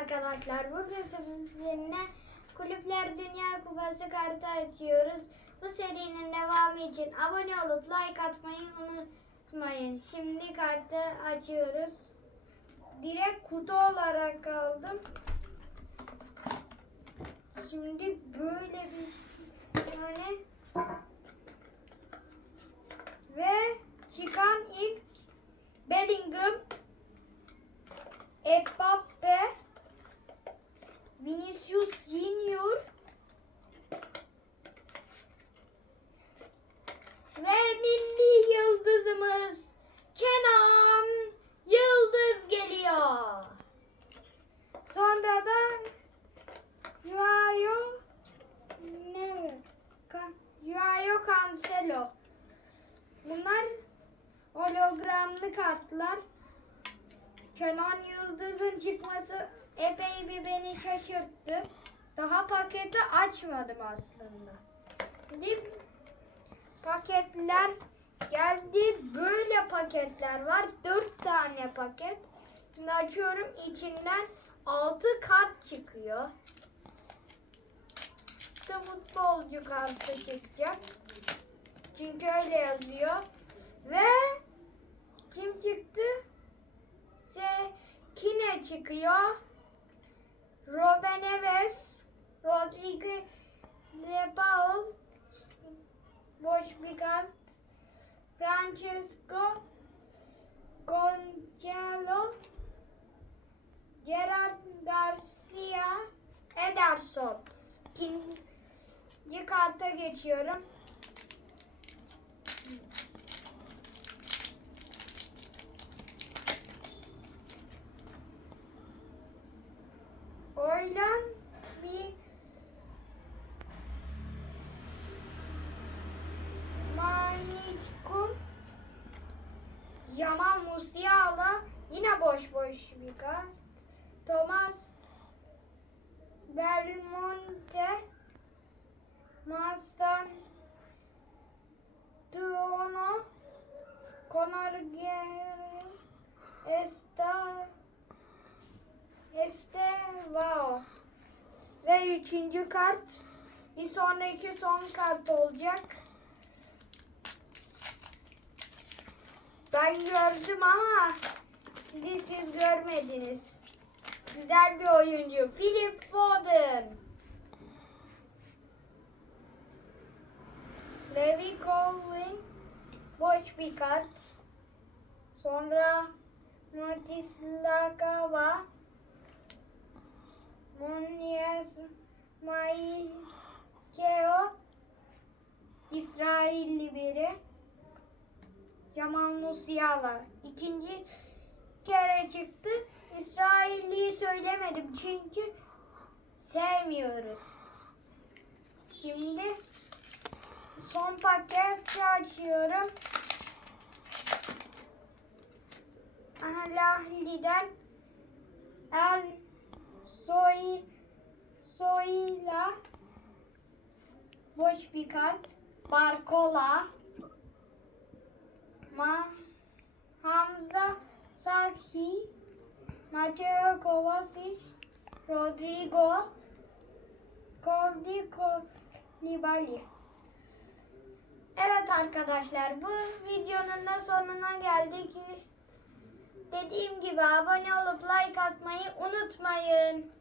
arkadaşlar. Bugün sizinle Kulüpler Dünya Kupası kartı açıyoruz. Bu serinin devamı için abone olup like atmayı unutmayın. Şimdi kartı açıyoruz. Direkt kutu olarak aldım. Şimdi böyle bir tane ve çıkan ilk Bellingham Mbappe, Sonra da Joao Joao Cancelo. Bunlar hologramlı kartlar. Kenan Yıldız'ın çıkması epey bir beni şaşırttı. Daha paketi açmadım aslında. Şimdi paketler geldi. Böyle paketler var. Dört tane paket. Şimdi açıyorum. İçinden altı kart çıkıyor. İşte futbolcu kartı çıkacak. Çünkü öyle yazıyor. Ve kim çıktı? Sekine çıkıyor. Robben Neves, Rodrigo De boş bir kart. Francesco Gonçalo, Gerard Garcia, Ederson. İkinci karta geçiyorum. Oylan bir Maniçkum Jamal Musiala yine boş boş bir kart. Thomas Belmonte Marstan Duono Conor Esta Estevao. Ve üçüncü kart. Bir sonraki son kart olacak. Ben gördüm ama siz görmediniz. Güzel bir oyuncu. Philip Foden. Levi Colvin. Boş bir kart. Sonra Matis Lagava. Munyes Maikeo İsrailli biri. Jamal Musiala. İkinci kere çıktı. İsrailliyi söylemedim çünkü sevmiyoruz. Şimdi son paketi açıyorum. Lahli'den El Soy Soyla boş bir kart. Barkola Ma Hamza Sahi Mateo Kovacic Rodrigo Koldi Kolibali Evet arkadaşlar bu videonun da sonuna geldik. Dediğim gibi abone olup like atmayı unutmayın.